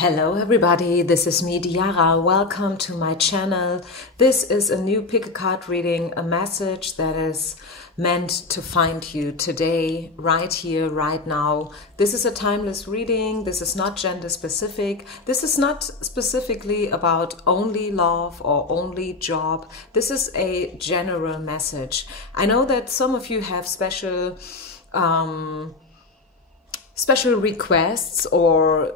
Hello everybody, this is me, Diara. Welcome to my channel. This is a new pick a card reading, a message that is meant to find you today, right here, right now. This is a timeless reading. This is not gender specific. This is not specifically about only love or only job. This is a general message. I know that some of you have special requests or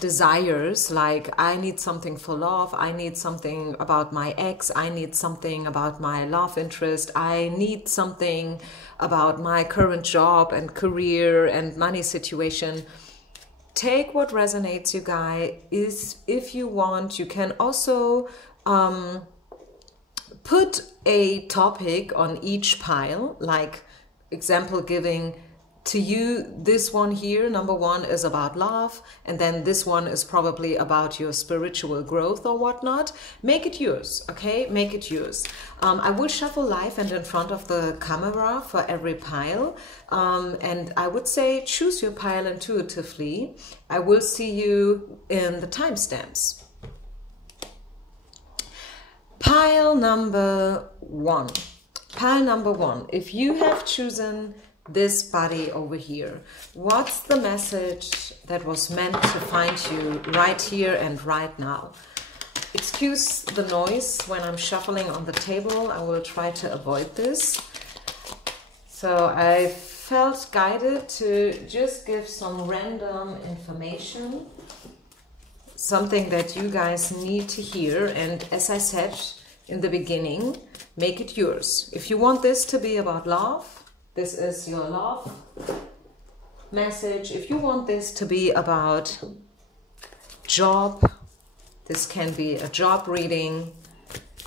desires, like I need something for love, I need something about my ex, I need something about my love interest, I need something about my current job and career and money situation. Take what resonates, you guys. If you want, you can also put a topic on each pile, like example giving. To you, this one here, number one, is about love, and then this one is probably about your spiritual growth or whatnot. Make it yours, okay? Make it yours. I will shuffle live and in front of the camera for every pile, and I would say choose your pile intuitively. I will see you in the timestamps. Pile number one. Pile number one. If you have chosen this body over here, what's the message that was meant to find you right here and right now? Excuse the noise when I'm shuffling on the table. I will try to avoid this. So I felt guided to just give some random information, something that you guys need to hear. And as I said in the beginning, make it yours. If you want this to be about love, this is your love message. If you want this to be about job, this can be a job reading,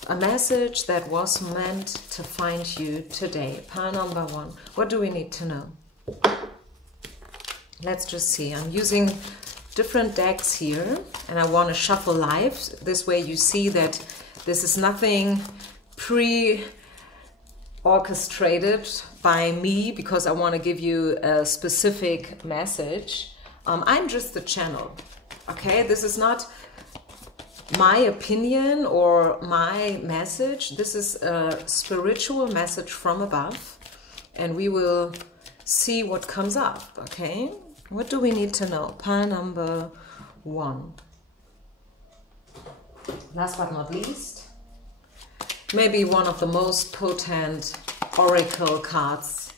a message that was meant to find you today. Pile number one. What do we need to know? Let's just see. I'm using different decks here and I want to shuffle live. This way you see that this is nothing orchestrated by me because I want to give you a specific message. I'm just the channel, okay? This is not my opinion or my message. This is a spiritual message from above, and we will see what comes up, okay? What do we need to know? Pile number one. Last but not least, maybe one of the most potent oracle cards,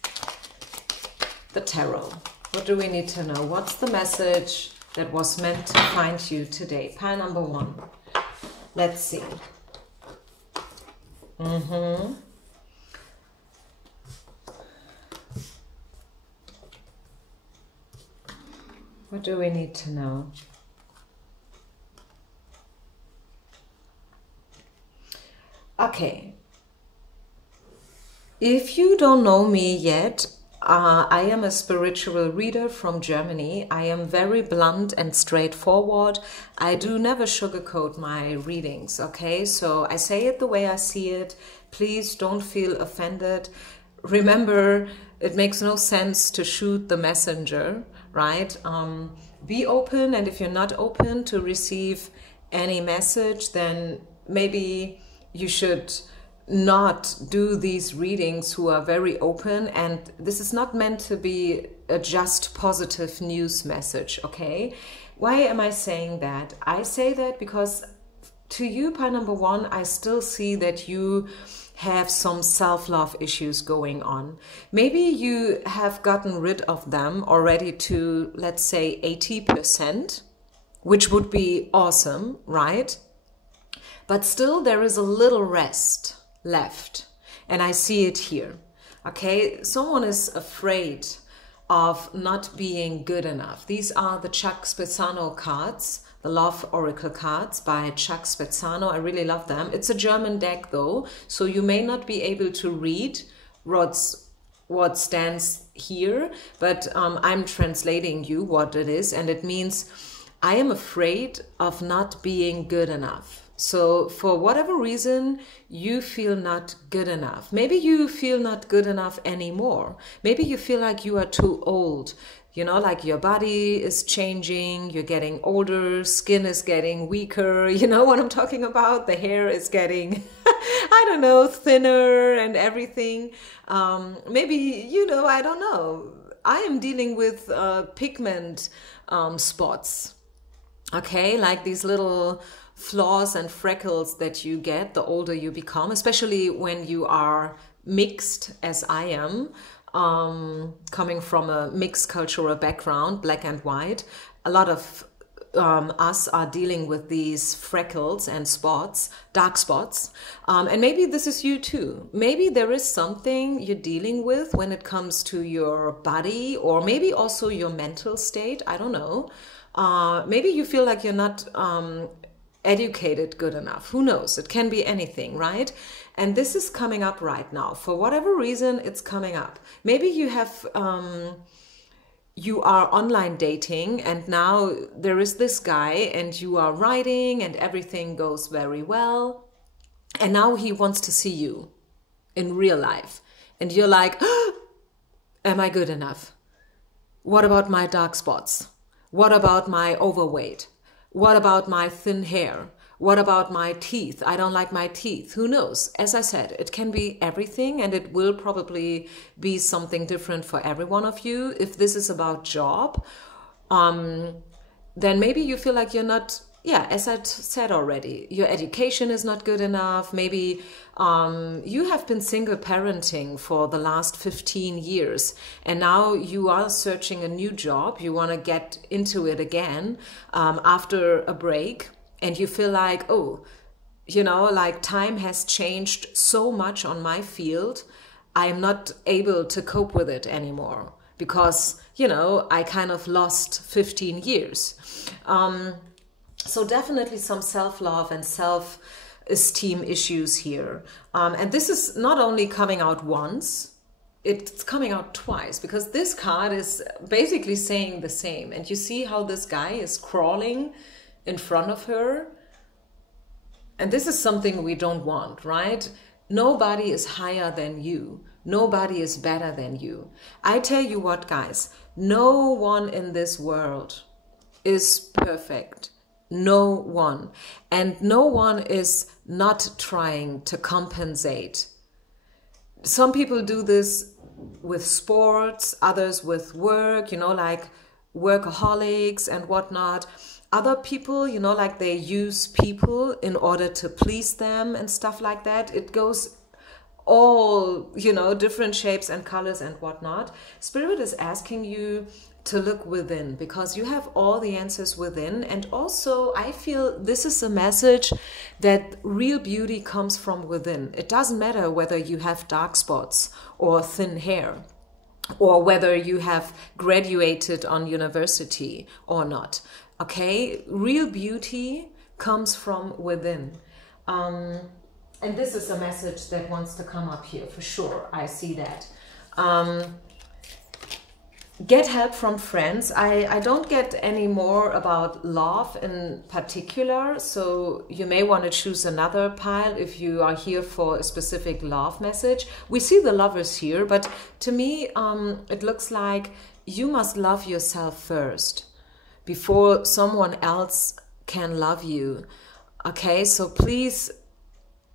the tarot. What do we need to know? What's the message that was meant to find you today? Pile number one. Let's see. What do we need to know? Okay. If you don't know me yet, I am a spiritual reader from Germany. I am very blunt and straightforward. I do never sugarcoat my readings, okay? So I say it the way I see it. Please don't feel offended. Remember, it makes no sense to shoot the messenger, right? Be open, and if you're not open to receive any message, then maybe you should not do these readings who are very open. And this is not meant to be a just positive news message, okay? Why am I saying that? I say that because to you, pile number one, I still see that you have some self-love issues going on. Maybe you have gotten rid of them already to, let's say, 80%, which would be awesome, right? But still there is a little rest left, and I see it here, okay? Someone is afraid of not being good enough. These are the Chuck Spezzano cards, the Love Oracle cards by Chuck Spezzano. I really love them. It's a German deck though, so you may not be able to read what stands here, but I'm translating you what it is, and it means I am afraid of not being good enough. So for whatever reason, you feel not good enough. Maybe you feel not good enough anymore. Maybe you feel like you are too old. You know, like your body is changing, you're getting older, skin is getting weaker. You know what I'm talking about? The hair is getting, I don't know, thinner and everything. Maybe, you know, I don't know. I am dealing with pigment spots. Okay, like these little flaws and freckles that you get the older you become, especially when you are mixed, as I am, coming from a mixed cultural background, black and white. A lot of us are dealing with these freckles and spots, dark spots. And maybe this is you too. Maybe there is something you're dealing with when it comes to your body, or maybe also your mental state. I don't know. Maybe you feel like you're not educated good enough. Who knows? It can be anything, right? And this is coming up right now. For whatever reason, it's coming up. Maybe you have, you are online dating, and now there is this guy and you are writing and everything goes very well. And now he wants to see you in real life. And you're like, am I good enough? What about my dark spots? What about my overweight? What about my thin hair? What about my teeth? I don't like my teeth. Who knows? As I said, it can be everything, and it will probably be something different for every one of you. If this is about job, then maybe you feel like you're not, yeah, as I said already, your education is not good enough. Maybe you have been single parenting for the last 15 years, and now you are searching a new job. You want to get into it again after a break, and you feel like, oh, you know, like time has changed so much on my field. I am not able to cope with it anymore because, you know, I kind of lost 15 years. So definitely some self-love and self-esteem issues here. And this is not only coming out once, it's coming out twice, because this card is basically saying the same. And you see how this guy is crawling in front of her. And this is something we don't want, right? Nobody is higher than you. Nobody is better than you. I tell you what, guys, no one in this world is perfect. No one. And no one is not trying to compensate. Some people do this with sports, others with work, you know, like workaholics and whatnot. Other people, you know, like they use people in order to please them and stuff like that. It goes all, you know, different shapes and colors and whatnot. Spirit is asking you to look within, because you have all the answers within. And also I feel this is a message that real beauty comes from within. It doesn't matter whether you have dark spots or thin hair, or whether you have graduated on university or not. Okay, real beauty comes from within. And this is a message that wants to come up here for sure. I see that. Get help from friends. I don't get any more about love in particular, so you may want to choose another pile if you are here for a specific love message. We see the lovers here, but to me it looks like you must love yourself first before someone else can love you. Okay, so please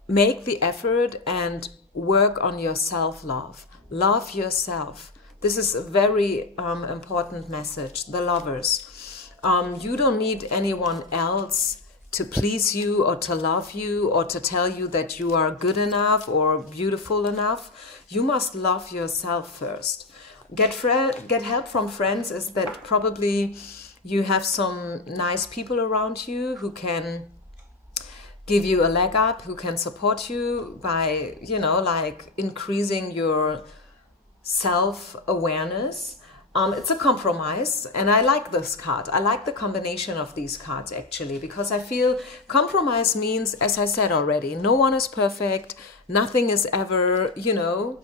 make the effort and work on your self-love. Love yourself. This is a very important message, the lovers. You don't need anyone else to please you or to love you or to tell you that you are good enough or beautiful enough. You must love yourself first. Get help from friends is that probably you have some nice people around you who can give you a leg up, who can support you by, you know, like increasing your self-awareness. It's a compromise, and I like this card. I like the combination of these cards actually, because I feel compromise means, as I said already, no one is perfect. Nothing is ever, you know,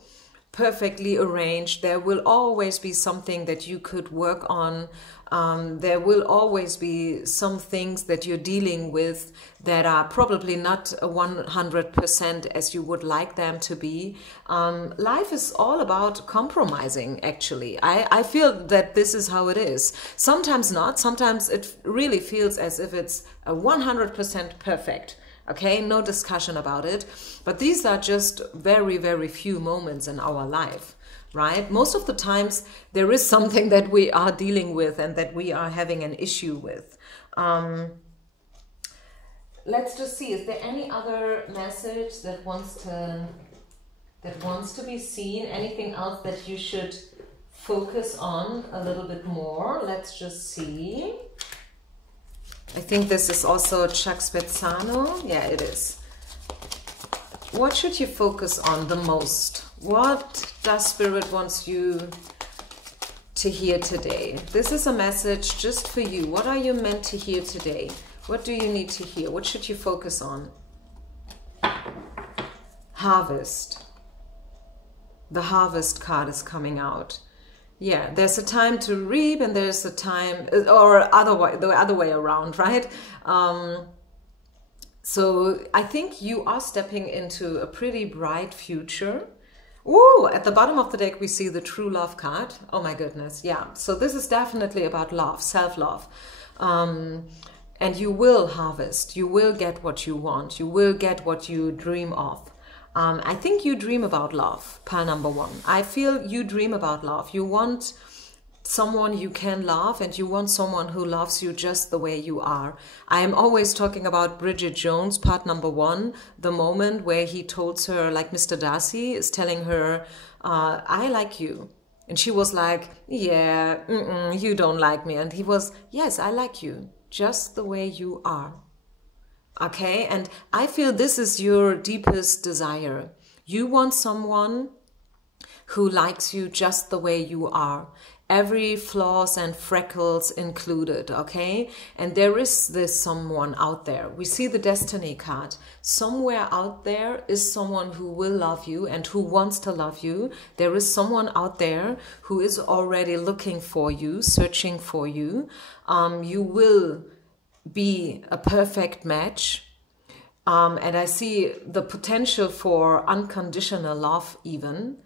perfectly arranged. There will always be something that you could work on. There will always be some things that you're dealing with that are probably not 100% as you would like them to be. Life is all about compromising, actually. I feel that this is how it is. Sometimes not. Sometimes it really feels as if it's 100% perfect. Okay, no discussion about it. But these are just very, very few moments in our life, right? Most of the times there is something that we are dealing with and that we are having an issue with. Let's just see, is there any other message that wants to be seen? Anything else that you should focus on a little bit more? Let's just see. I think this is also Chuck Spezzano. Yeah, it is. What should you focus on the most? What does Spirit wants you to hear today? This is a message just for you. What are you meant to hear today? What do you need to hear? What should you focus on? Harvest. The Harvest card is coming out. Yeah, there's a time to reap and there's a time, or the other way around, right? So I think you are stepping into a pretty bright future. Ooh, at the bottom of the deck, we see the True Love card. Oh my goodness, yeah. So this is definitely about love, self-love. And you will harvest. You will get what you want. You will get what you dream of. I think you dream about love, pile number one. I feel you dream about love. You want someone you can love, and you want someone who loves you just the way you are. I am always talking about Bridget Jones, part number one, the moment where he told her, like Mr. Darcy is telling her, I like you. And she was like, yeah, you don't like me. And he was, yes, I like you, just the way you are. Okay, and I feel this is your deepest desire. You want someone who likes you just the way you are. Every flaws and freckles included, okay? And there is this someone out there. We see the Destiny card. Somewhere out there is someone who will love you and who wants to love you. There is someone out there who is already looking for you, searching for you. You will be a perfect match. And I see the potential for unconditional love even.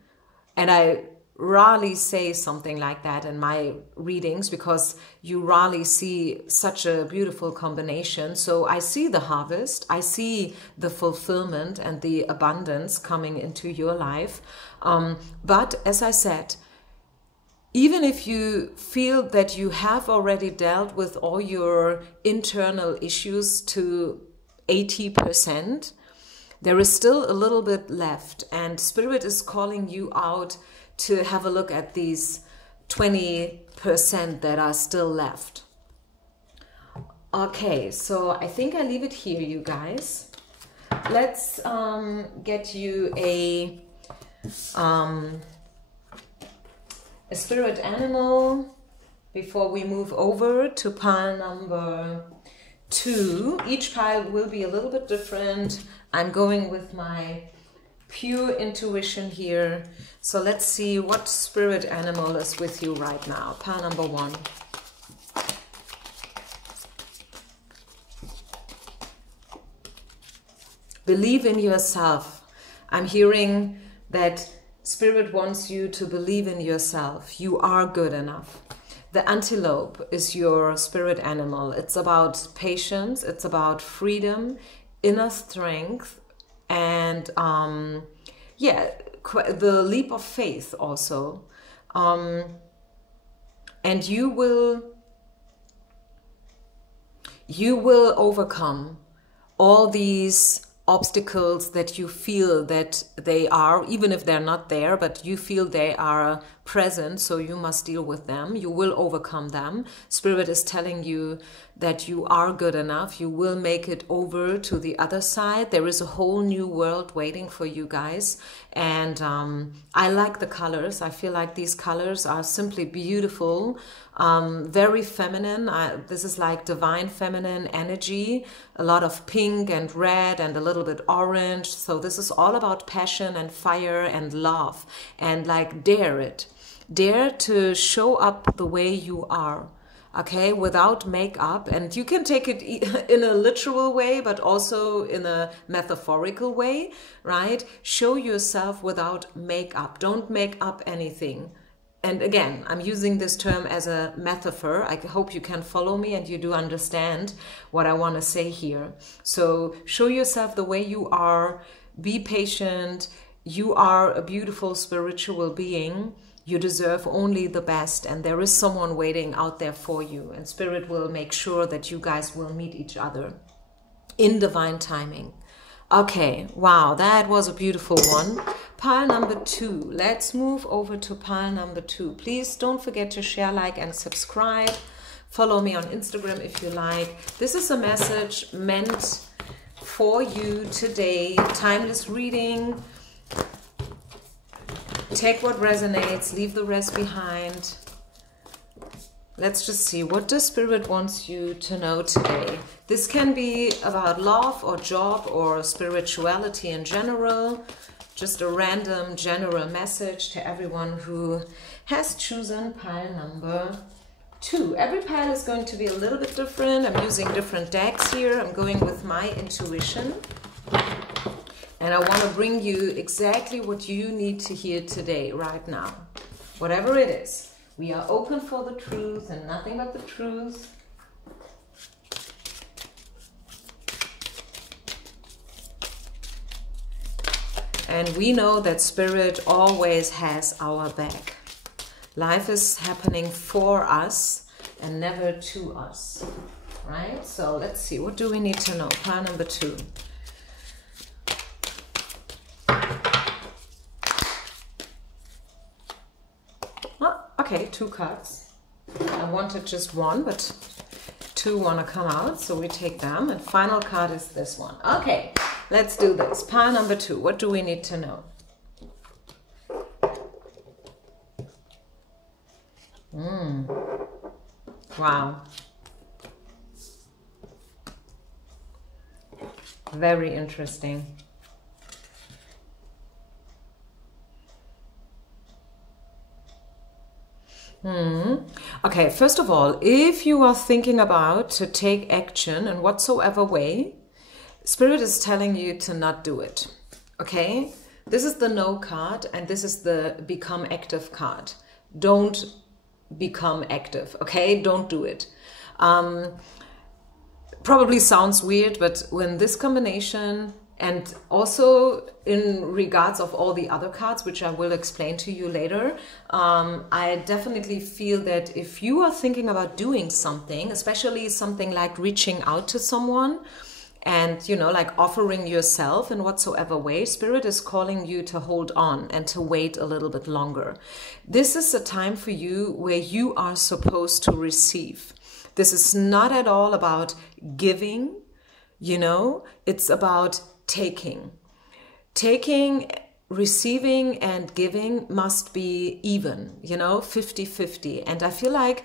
And I rarely say something like that in my readings because you rarely see such a beautiful combination. So I see the harvest, I see the fulfillment and the abundance coming into your life. But as I said, even if you feel that you have already dealt with all your internal issues to 80%, there is still a little bit left, and Spirit is calling you out to have a look at these 20% that are still left. Okay, so I think I leave it here, you guys. Let's get you a spirit animal before we move over to pile number 2. Each pile will be a little bit different. I'm going with my pure intuition here. So let's see what spirit animal is with you right now. Pile number 1. Believe in yourself. I'm hearing that Spirit wants you to believe in yourself. You are good enough. The antelope is your spirit animal. It's about patience. It's about freedom, inner strength, and yeah, the leap of faith also. And you will overcome all these obstacles that you feel that they are, even if they're not there, but you feel they are present, so you must deal with them. You will overcome them. Spirit is telling you that you are good enough. You will make it over to the other side. There is a whole new world waiting for you guys. And I like the colors. I feel like these colors are simply beautiful. Very feminine. This is like divine feminine energy, a lot of pink and red and a little bit orange. So this is all about passion and fire and love, and like dare it. Dare to show up the way you are. okay, without makeup. And you can take it in a literal way, but also in a metaphorical way, right? Show yourself without makeup. Don't make up anything. And again, I'm using this term as a metaphor. I hope you can follow me and you do understand what I want to say here. So show yourself the way you are. Be patient. You are a beautiful spiritual being. You deserve only the best, and there is someone waiting out there for you. And Spirit will make sure that you guys will meet each other in divine timing. Okay, wow, that was a beautiful one. Pile number 2. Let's move over to pile number 2. Please don't forget to share, like, and subscribe. Follow me on Instagram if you like. This is a message meant for you today. Timeless reading. Take what resonates, leave the rest behind. Let's just see, what does Spirit wants you to know today? This can be about love or job or spirituality in general. Just a random general message to everyone who has chosen pile number 2. Every pile is going to be a little bit different. I'm using different decks here. I'm going with my intuition. And I want to bring you exactly what you need to hear today, right now. Whatever it is. We are open for the truth and nothing but the truth. And we know that Spirit always has our back. Life is happening for us and never to us. Right? So let's see. What do we need to know? Pile number 2. Okay, 2 cards. I wanted just 1, but 2 want to come out, so we take them. And final card is this one. Okay, let's do this. Pile number 2. What do we need to know? Wow. Very interesting. Okay, first of all, if you are thinking about to take action in whatsoever way, Spirit is telling you to not do it. Okay? This is the no card and this is the become active card. Don't become active, okay? Don't do it. Probably sounds weird, but when this combination, and also in regards of all the other cards, which I will explain to you later, I definitely feel that if you are thinking about doing something, especially something like reaching out to someone and, you know, like offering yourself in whatsoever way, Spirit is calling you to hold on and to wait a little bit longer. This is a time for you where you are supposed to receive. This is not at all about giving, you know, it's about taking. Taking, receiving and giving must be even, you know, 50-50. And I feel like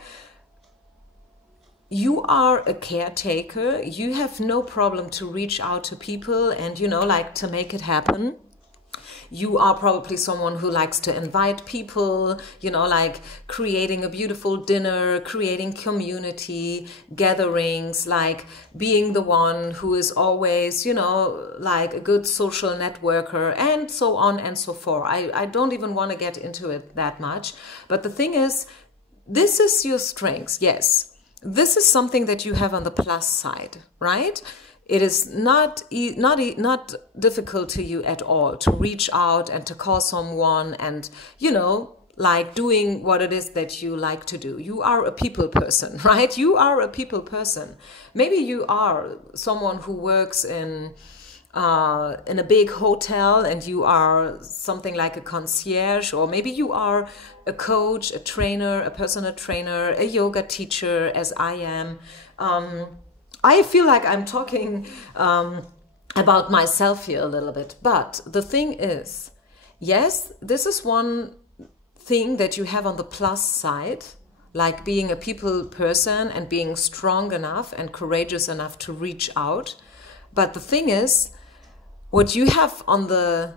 you are a caretaker. You have no problem to reach out to people and, you know, like to make it happen. You are probably someone who likes to invite people, you know, like creating a beautiful dinner, creating community, gatherings, like being the one who is always, you know, like a good social networker and so on and so forth. I don't even want to get into it that much. But the thing is, this is your strength, yes. This is something that you have on the plus side, right? It is not difficult to you at all to reach out and to call someone and, you know, like doing what it is that you like to do. You are a people person, right? You are a people person. Maybe you are someone who works in a big hotel and you are something like a concierge, or maybe you are a coach, a trainer, a personal trainer, a yoga teacher, as I am. I feel like I'm talking about myself here a little bit, but the thing is, yes, this is one thing that you have on the plus side, like being a people person and being strong enough and courageous enough to reach out. But the thing is, what you have on the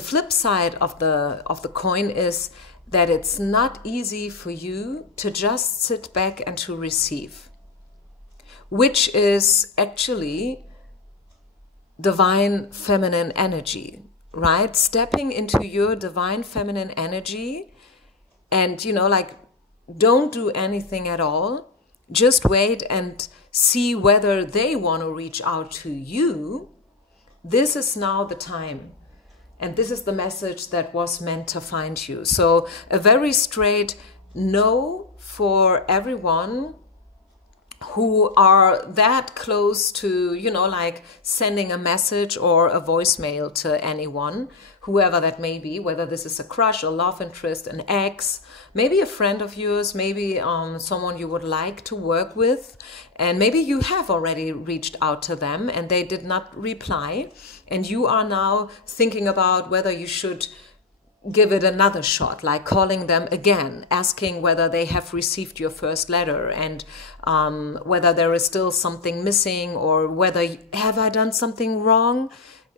flip side of the coin is that it's not easy for you to just sit back and to receive, which is actually divine feminine energy, right? Stepping into your divine feminine energy and, like, don't do anything at all. Just wait and see whether they want to reach out to you. This is now the time. And this is the message that was meant to find you. So a very straight no for everyone who are that close to, like sending a message or a voicemail to anyone, whoever that may be, whether this is a crush, a love interest, an ex, maybe a friend of yours, maybe someone you would like to work with. And maybe you have already reached out to them and they did not reply. And you are now thinking about whether you should give it another shot, like calling them again, asking whether they have received your first letter and whether there is still something missing, or whether, have I done something wrong?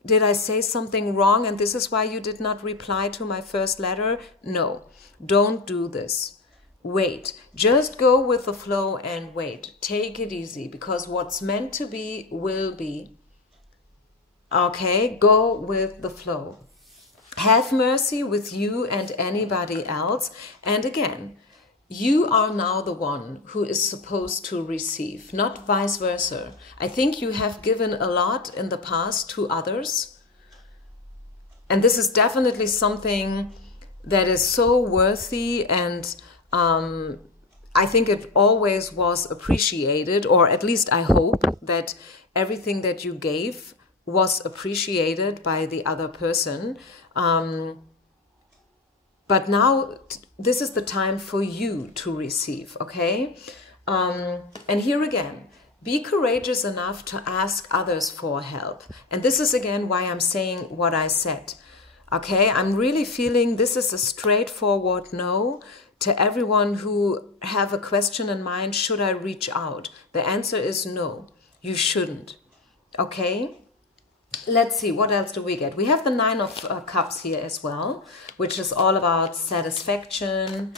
Did I say something wrong and this is why you did not reply to my first letter? No, don't do this. Wait, just go with the flow and wait. Take it easy, because what's meant to be will be. Okay, go with the flow. Have mercy with you and anybody else. And again, you are now the one who is supposed to receive, not vice versa. I think you have given a lot in the past to others. And this is definitely something that is so worthy, and I think it always was appreciated, or at least I hope that everything that you gave was appreciated by the other person. But now this is the time for you to receive, okay? And here again, be courageous enough to ask others for help. And this is again why I'm saying what I said, okay? I'm really feeling this is a straightforward no to everyone who have a question in mind, should I reach out? The answer is no, you shouldn't, okay? Let's see, what else do we get? We have the Nine of Cups here as well, which is all about satisfaction,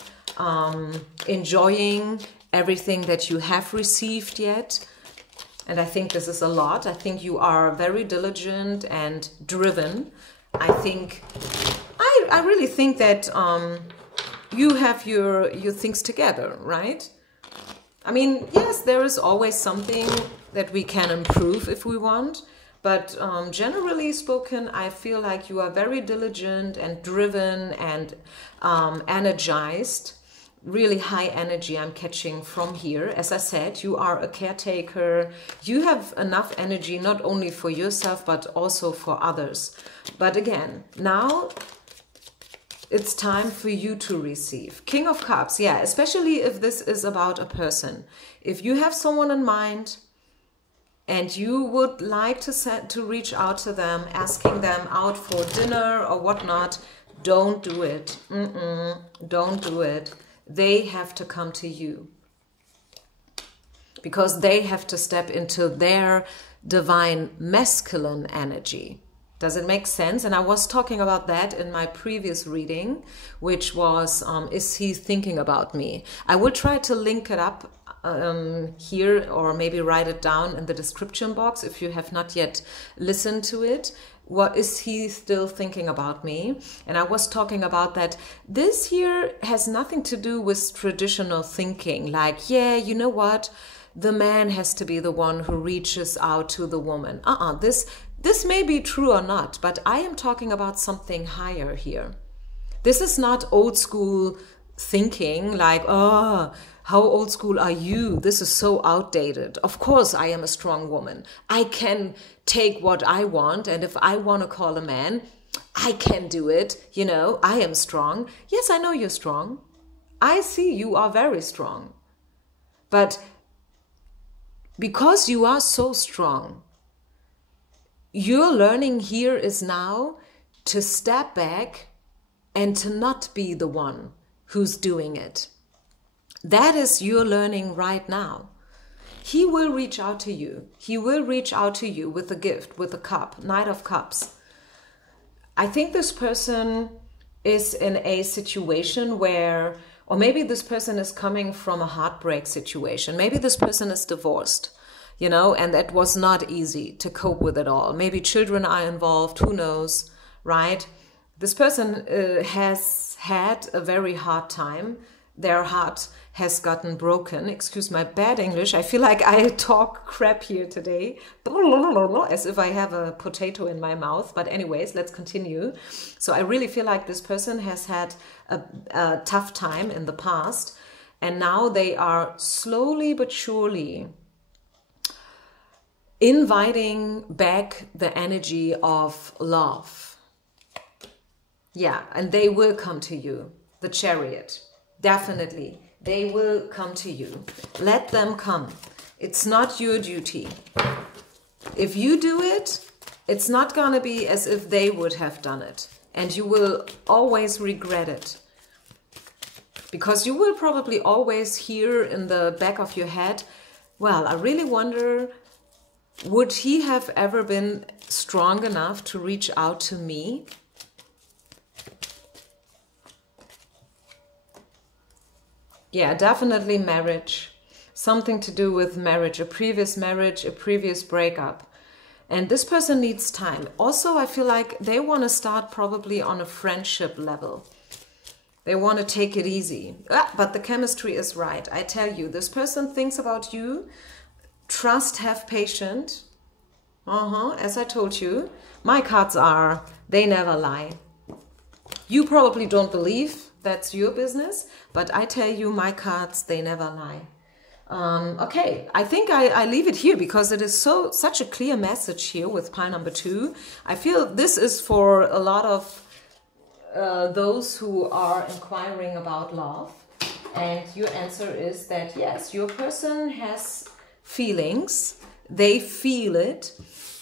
enjoying everything that you have received yet. And I think this is a lot. I think you are very diligent and driven. I think, I really think that you have your things together, right? I mean, yes, there is always something that we can improve if we want. But generally spoken, I feel like you are very diligent and driven and energized. Really high energy I'm catching from here. As I said, you are a caretaker. You have enough energy not only for yourself, but also for others. But again, now it's time for you to receive. King of Cups, yeah, especially if this is about a person. If you have someone in mind, and you would like to reach out to them, asking them out for dinner or whatnot, don't do it. Don't do it. They have to come to you, because they have to step into their divine masculine energy. Does it make sense? And I was talking about that in my previous reading, which was, is he thinking about me? I will try to link it up here, or maybe write it down in the description box if you have not yet listened to it. What is he still thinking about me? And I was talking about that this here has nothing to do with traditional thinking, like, yeah, you know what, the man has to be the one who reaches out to the woman. This may be true or not, but I am talking about something higher here. This is not old school thinking, like, oh, how old school are you? This is so outdated. Of course I am a strong woman. I can take what I want, and if I want to call a man, I can do it. You know, I am strong. Yes, I know you're strong. I see you are very strong. But because you are so strong, your learning here is now to step back and to not be the one who's doing it. That is your learning right now. He will reach out to you. He will reach out to you with a gift, with a cup, Knight of Cups. I think this person is in a situation where, or maybe this person is coming from a heartbreak situation. Maybe this person is divorced, you know, and that was not easy to cope with it all. Maybe children are involved, who knows, right? This person has had a very hard time. Their heart has gotten broken. Excuse my bad English. I feel like I talk crap here today, as if I have a potato in my mouth. But anyways, let's continue. So I really feel like this person has had a tough time in the past, and now they are slowly but surely inviting back the energy of love. Yeah, and they will come to you. The Chariot. Definitely. They will come to you. Let them come. It's not your duty. If you do it, it's not going to be as if they would have done it. And you will always regret it. Because you will probably always hear in the back of your head, well, I really wonder, would he have ever been strong enough to reach out to me? Yeah, definitely marriage. Something to do with marriage, a previous breakup. And this person needs time. Also, I feel like they want to start probably on a friendship level. They want to take it easy. But the chemistry is right. I tell you, this person thinks about you. Trust, have patience. As I told you, my cards are, they never lie. You probably don't believe, that's your business, but I tell you, my cards, they never lie. Okay, I think I leave it here because it is such a clear message here with pile number 2. I feel this is for a lot of those who are inquiring about love. And your answer is that yes, your person has feelings, they feel it,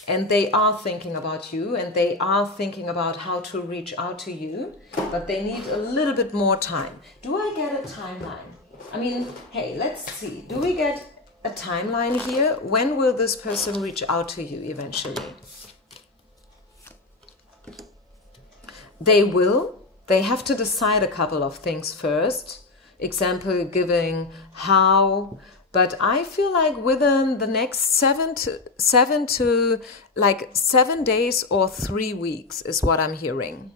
and they are thinking about you, and they are thinking about how to reach out to you, but they need a little bit more time. Do I get a timeline? I mean, hey, let's see. Do we get a timeline here? When will this person reach out to you eventually? They will. They have to decide a couple of things first. Example giving how. But I feel like within the next 7 days or 3 weeks is what I'm hearing.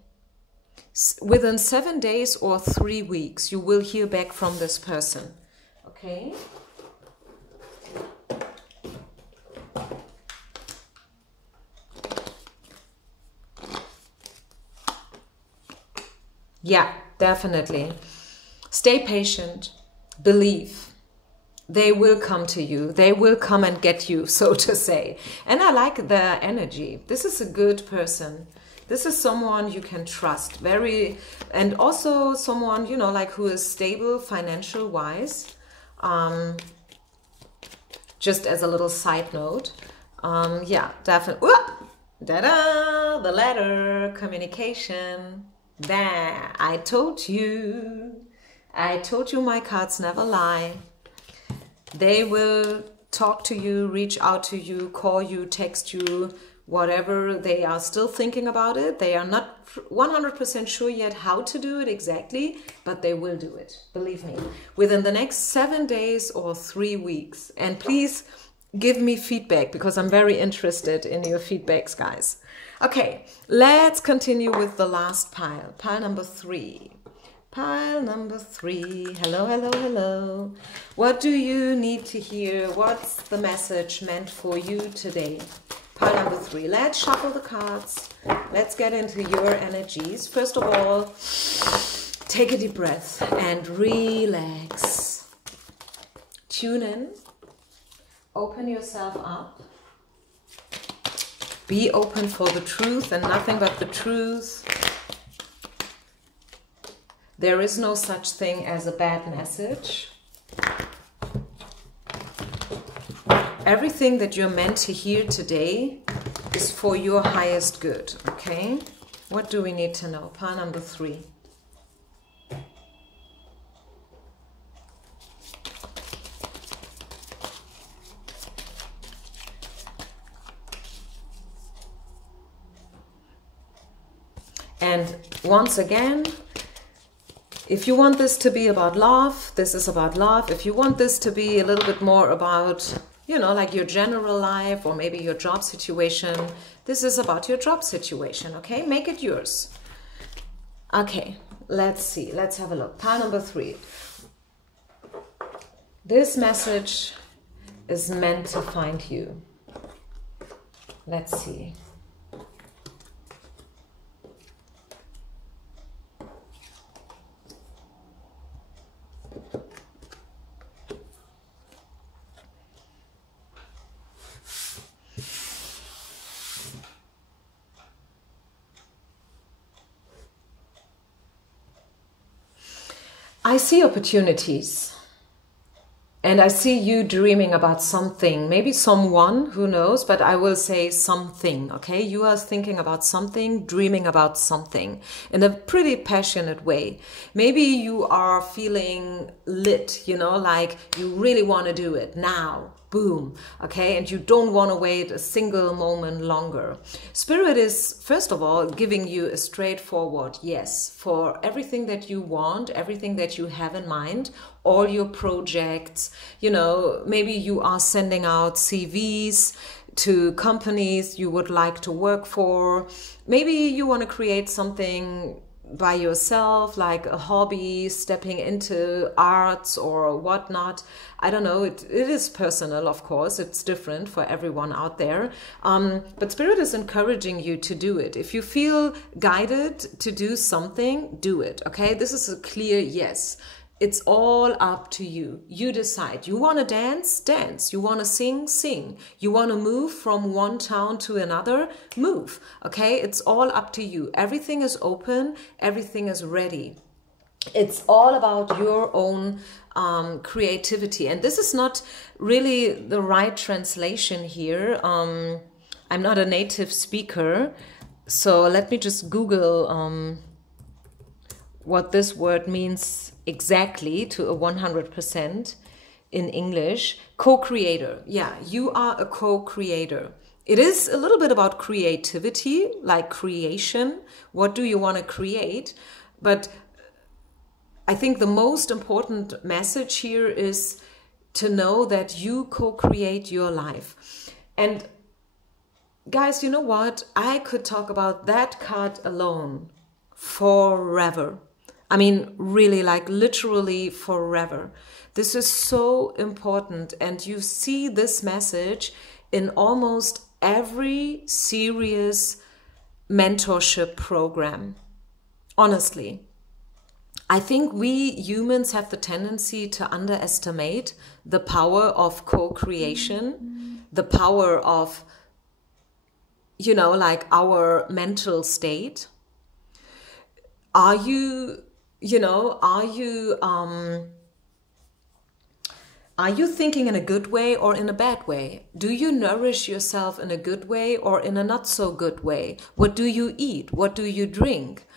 Within 7 days or 3 weeks, you will hear back from this person. Okay? Yeah, definitely. Stay patient. Believe. They will come to you. They will come and get you, so to say. And I like the energy. This is a good person. This is someone you can trust. And also someone, you know, like who is stable financial wise. Just as a little side note. Yeah, definitely. Da-da! The letter, communication. There, I told you. I told you my cards never lie. They will talk to you, reach out to you, call you, text you, whatever. They are still thinking about it. They are not 100% sure yet how to do it exactly, but they will do it. Believe me. Within the next 7 days or 3 weeks. And please give me feedback because I'm very interested in your feedbacks, guys. Okay, let's continue with the last pile. Pile number 3. Pile number 3. Hello, hello, hello. What do you need to hear? What's the message meant for you today? Pile number 3. Let's shuffle the cards. Let's get into your energies. First of all, take a deep breath and relax. Tune in. Open yourself up. Be open for the truth and nothing but the truth. There is no such thing as a bad message. Everything that you're meant to hear today is for your highest good, okay? What do we need to know? Pile number 3. And once again, if you want this to be about love, this is about love. If you want this to be a little bit more about, you know, like your general life or maybe your job situation, this is about your job situation, okay? Make it yours. Okay, let's see. Let's have a look. Pile number 3. This message is meant to find you. Let's see. I see opportunities, and I see you dreaming about something, maybe someone, who knows, but I will say something, okay? You are thinking about something, dreaming about something in a pretty passionate way. Maybe you are feeling lit, you know, like you really want to do it now. Boom, okay, and you don't want to wait a single moment longer. Spirit is, first of all, giving you a straightforward yes for everything that you want, everything that you have in mind, all your projects. You know, maybe you are sending out CVs to companies you would like to work for. Maybe you want to create something by yourself, like a hobby, stepping into arts or whatnot. I don't know, it is personal, of course, it's different for everyone out there, but Spirit is encouraging you to do it. If you feel guided to do something, do it, okay? This is a clear yes. It's all up to you. You decide. You want to dance? Dance. You want to sing? Sing. You want to move from one town to another? Move. Okay? It's all up to you. Everything is open. Everything is ready. It's all about your own creativity. And this is not really the right translation here. I'm not a native speaker, so let me just Google what this word means exactly to a 100% in English. Co-creator. Yeah, you are a co-creator. It is a little bit about creativity, like creation. What do you want to create? But I think the most important message here is to know that you co-create your life. And guys, you know what? I could talk about that card alone forever. I mean, really, like literally forever. This is so important. And you see this message in almost every serious mentorship program. Honestly, I think we humans have the tendency to underestimate the power of co-creation, the power of, you know, like our mental state. Are you, you know, are you thinking in a good way or in a bad way? Do you nourish yourself in a good way or in a not so good way? What do you eat? What do you drink?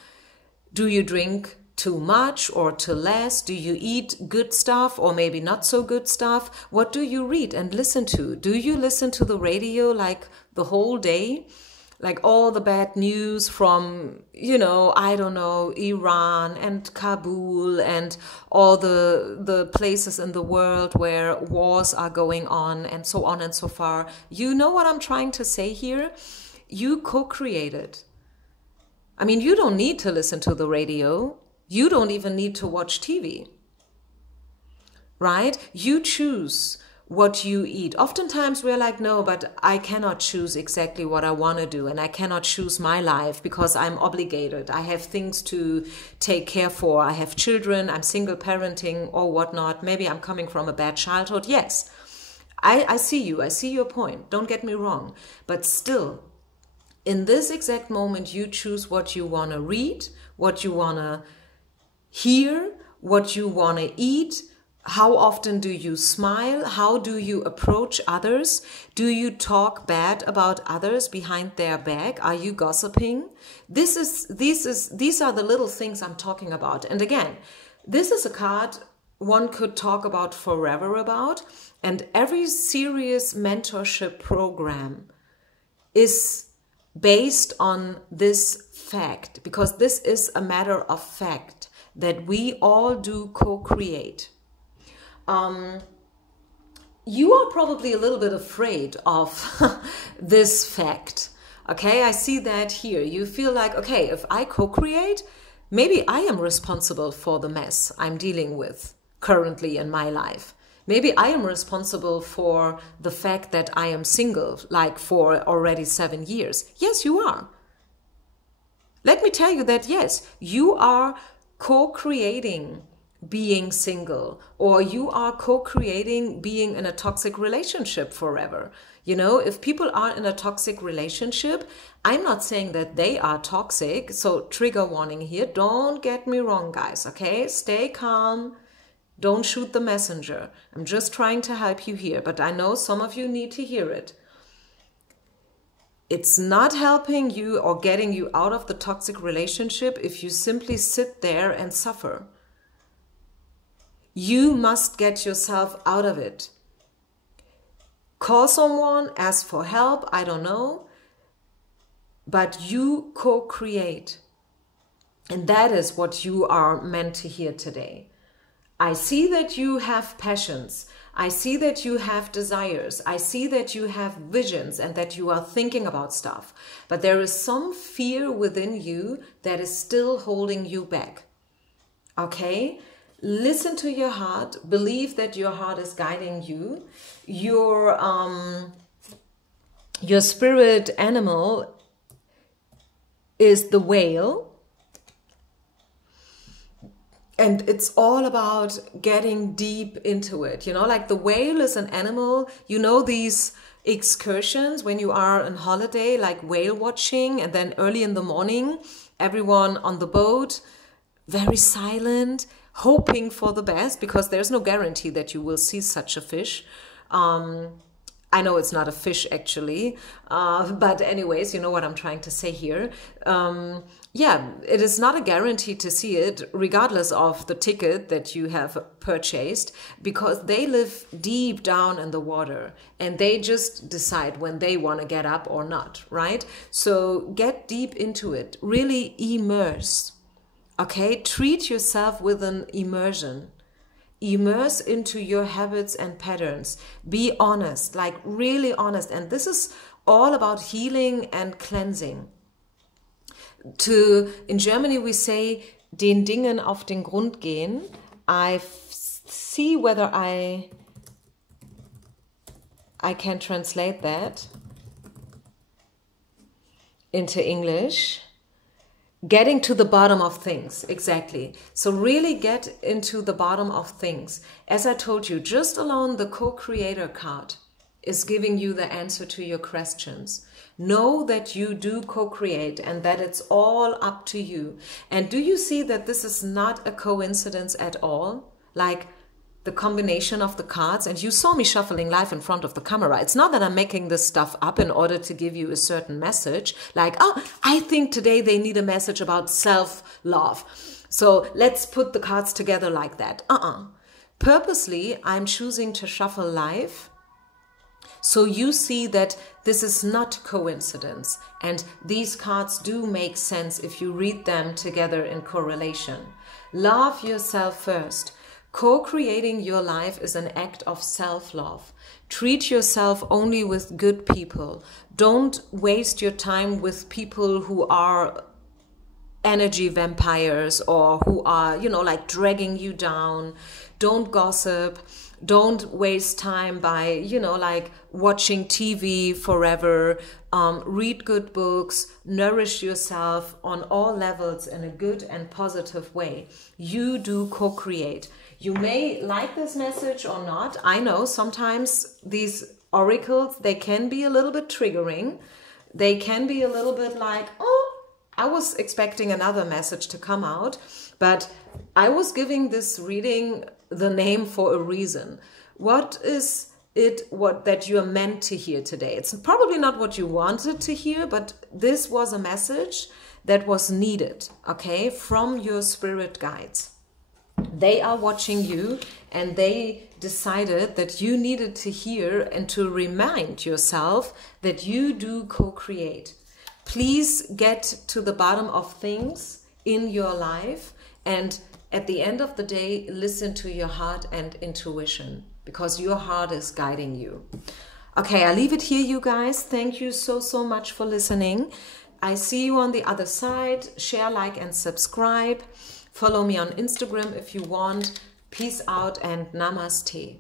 Do you drink too much or too less? Do you eat good stuff or maybe not so good stuff? What do you read and listen to? Do you listen to the radio like the whole day? Like all the bad news from, you know, I don't know, Iran and Kabul and all the places in the world where wars are going on and so on and so far. You know what I'm trying to say here? You co-created. I mean, you don't need to listen to the radio. You don't even need to watch TV, right? You choose what you eat. Oftentimes we're like, no, but I cannot choose exactly what I want to do, and I cannot choose my life because I'm obligated. I have things to take care for. I have children, I'm single parenting or whatnot. Maybe I'm coming from a bad childhood. Yes, I see you. I see your point. Don't get me wrong. But still, in this exact moment, you choose what you want to read, what you want to hear, what you want to eat. How often do you smile? How do you approach others? Do you talk bad about others behind their back? Are you gossiping? These are the little things I'm talking about. And again, this is a card one could talk about forever about. And every serious mentorship program is based on this fact, because this is a matter of fact, that we all do co-create. You are probably a little bit afraid of this fact. Okay, I see that here. You feel like, okay, if I co-create, maybe I am responsible for the mess I'm dealing with currently in my life. Maybe I am responsible for the fact that I am single, like for already 7 years. Yes, you are. Let me tell you that, yes, you are co-creating being single, or you are co-creating being in a toxic relationship forever. You know, if people are in a toxic relationship, I'm not saying that they are toxic. So trigger warning here. Don't get me wrong, guys. Okay, stay calm. Don't shoot the messenger. I'm just trying to help you here, but I know some of you need to hear it. It's not helping you or getting you out of the toxic relationship if you simply sit there and suffer. You must get yourself out of it. Call someone, ask for help, I don't know, but you co-create. And that is what you are meant to hear today. I see that you have passions. I see that you have desires. I see that you have visions and that you are thinking about stuff. But there is some fear within you that is still holding you back. Okay? Listen to your heart. Believe that your heart is guiding you. Your spirit animal is the whale. And it's all about getting deep into it. You know, like the whale is an animal. You know, these excursions when you are on holiday, like whale watching, and then early in the morning, everyone on the boat, very silent, hoping for the best, because there's no guarantee that you will see such a fish. I know it's not a fish actually, but anyways, you know what I'm trying to say here. Yeah, it is not a guarantee to see it regardless of the ticket that you have purchased, because they live deep down in the water and they just decide when they want to get up or not, right? So get deep into it, really immerse, okay? Treat yourself with an immersion. Immerse into your habits and patterns. Be honest, like really honest. And this is all about healing and cleansing. In Germany we say, den Dingen auf den Grund gehen. I see whether I can translate that into English. Getting to the bottom of things, exactly. So really get into the bottom of things. As I told you, just alone the co-creator card is giving you the answer to your questions. Know that you do co-create and that it's all up to you. And do you see that this is not a coincidence at all? Like the combination of the cards, and you saw me shuffling live in front of the camera. It's not that I'm making this stuff up in order to give you a certain message, like, oh, I think today they need a message about self-love. So let's put the cards together like that. Purposely, I'm choosing to shuffle live, so you see that this is not coincidence. And these cards do make sense if you read them together in correlation. Love yourself first. Co-creating your life is an act of self-love. Treat yourself only with good people. Don't waste your time with people who are energy vampires or who are, you know, like dragging you down. Don't gossip. Don't waste time by, you know, like watching TV forever. Read good books. Nourish yourself on all levels in a good and positive way. You do co-create. You may like this message or not. I know sometimes these oracles, they can be a little bit triggering. They can be a little bit like, oh, I was expecting another message to come out, but I was giving this reading the name for a reason. What is it that you are meant to hear today? It's probably not what you wanted to hear, but this was a message that was needed, okay, from your spirit guides. They are watching you and they decided that you needed to hear and to remind yourself that you do co-create. Please get to the bottom of things in your life, and at the end of the day, listen to your heart and intuition, because your heart is guiding you. Okay, I leave it here, you guys. Thank you so much for listening. I see you on the other side. Share, like, and subscribe. Follow me on Instagram if you want. Peace out and namaste.